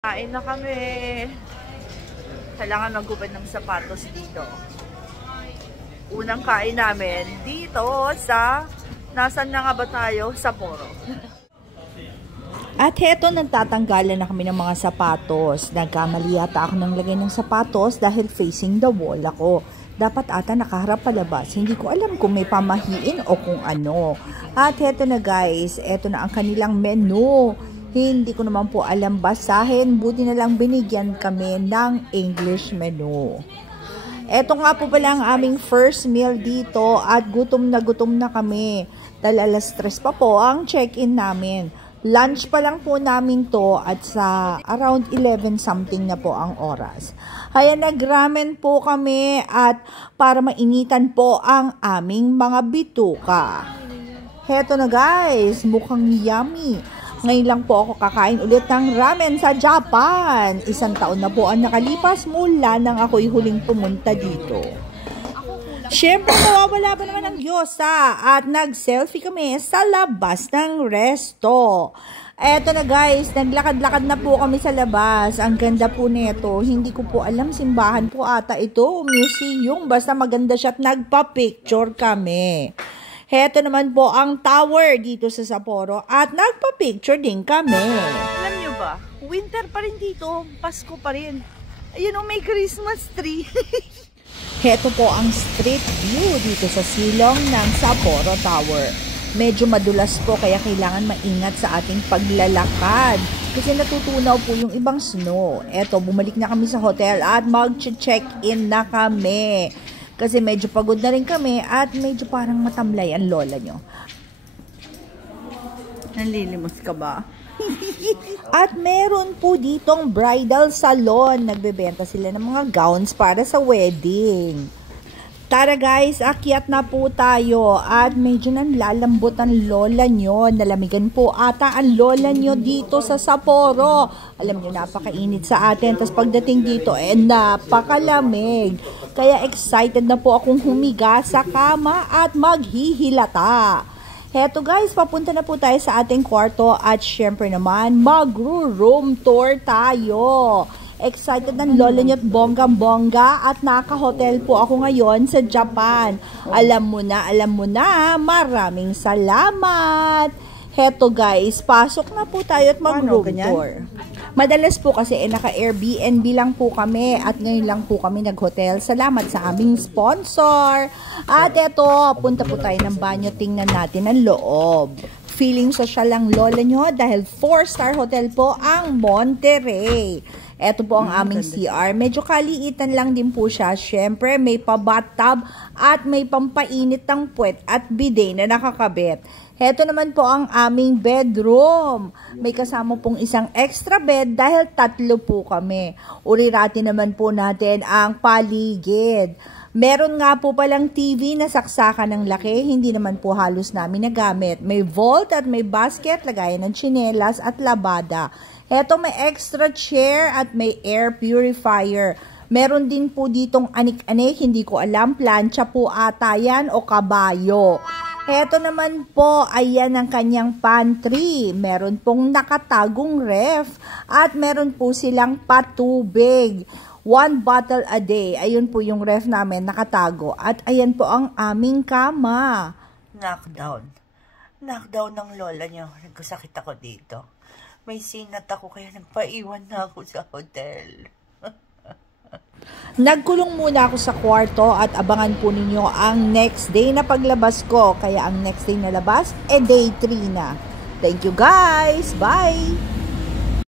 Kain na kami. Kailangan magubad ng sapatos dito. Unang kain namin dito sa, nasan na nga ba tayo? Sapporo. At heto, nagtatanggalan na kami ng mga sapatos. Nagkamali yata ako ng lagay ng sapatos dahil facing the wall ako. Dapat ata nakaharap palabas. Hindi ko alam kung may pamahiin o kung ano. At heto na guys, eto na ang kanilang menu. Hindi ko naman po alam basahin. Buti na lang binigyan kami ng English menu. Eto nga po pala ang aming first meal dito at gutom na kami. Dahil alas 3 pa po ang check-in namin. Lunch pa lang po namin to at sa around 11 something na po ang oras. Kaya nag-ramen po kami at para mainitan po ang aming mga bituka. Heto na guys, mukhang yummy. Ngayon lang po ako kakain ulit ng ramen sa Japan. 1 taon na po ang nakalipas mula nang ako'y huling pumunta dito. Siyempre, nawawala ba naman ang gyoza at nag-selfie kami sa labas ng resto. Eto na guys, naglakad-lakad na po kami sa labas. Ang ganda po nito. Hindi ko po alam, simbahan po ata ito, museum. Basta maganda siya at nagpa-picture kami. Heto naman po ang tower dito sa Sapporo at nagpa-picture din kami. Alam nyo ba, winter pa rin dito, Pasko pa rin. Ayun o, may Christmas tree. Heto po ang street view dito sa silong ng Sapporo Tower. Medyo madulas po kaya kailangan maingat sa ating paglalakad kasi natutunaw po yung ibang snow. Eto, bumalik na kami sa hotel at mag-check-in na kami. Kasi medyo pagod na rin kami at medyo parang matamlay ang lola nyo. Nanlilimos ka ba? At meron po ditong bridal salon. Nagbebenta sila ng mga gowns para sa wedding. Tara guys, akyat na po tayo. At medyo nanlalambot ang lola nyo. Nalamigan po ata ang lola nyo dito sa Sapporo. Alam nyo, napakainit sa atin. Tapos pagdating dito, napakalamig. Kaya excited na po akong humiga sa kama at maghihilata. Heto guys, papunta na po tayo sa ating kwarto. At syempre naman, mag-room tour tayo. Excited ng lola niyo at bonggang-bongga at naka-hotel po ako ngayon sa Japan. Alam mo na, maraming salamat. Heto guys, pasok na po tayo at mag-room tour. Madalas po kasi naka-Airbnb lang po kami at ngayon lang po kami nag-hotel. Salamat sa aming sponsor. At eto, punta po tayo ng banyo, tingnan natin ang loob. Feeling social lang lola nyo dahil 4-star hotel po ang Monterey. Eto po ang aming CR. Medyo kaliitan lang din po siya. Siyempre, may pa-bathtub at may pampainit ng puwet at bidet na nakakabit. Heto naman po ang aming bedroom. May kasama pong isang extra bed dahil 3 po kami. Urirati naman po natin ang paligid. Meron nga po palang TV na saksakan ng laki, hindi naman po halos namin nagamit. May vault at may basket, lagayan ng tsinelas at labada. Eto, may extra chair at may air purifier. Meron din po ditong anik-anik, hindi ko alam, plancha po ata yan o kabayo. Eto naman po, ayan ang kanyang pantry. Meron pong nakatagong ref at meron po silang patubig. 1 bottle a day. Ayun po yung ref namin nakatago. At ayan po ang aming kama. Knockdown. Knockdown ng lola niyo. Nagkasakit ako dito. May sinat ako kaya nagpaiwan na ako sa hotel. Nagkulong muna ako sa kwarto at abangan po ninyo ang next day na paglabas ko. Kaya ang next day na labas, day 3 na. Thank you guys! Bye!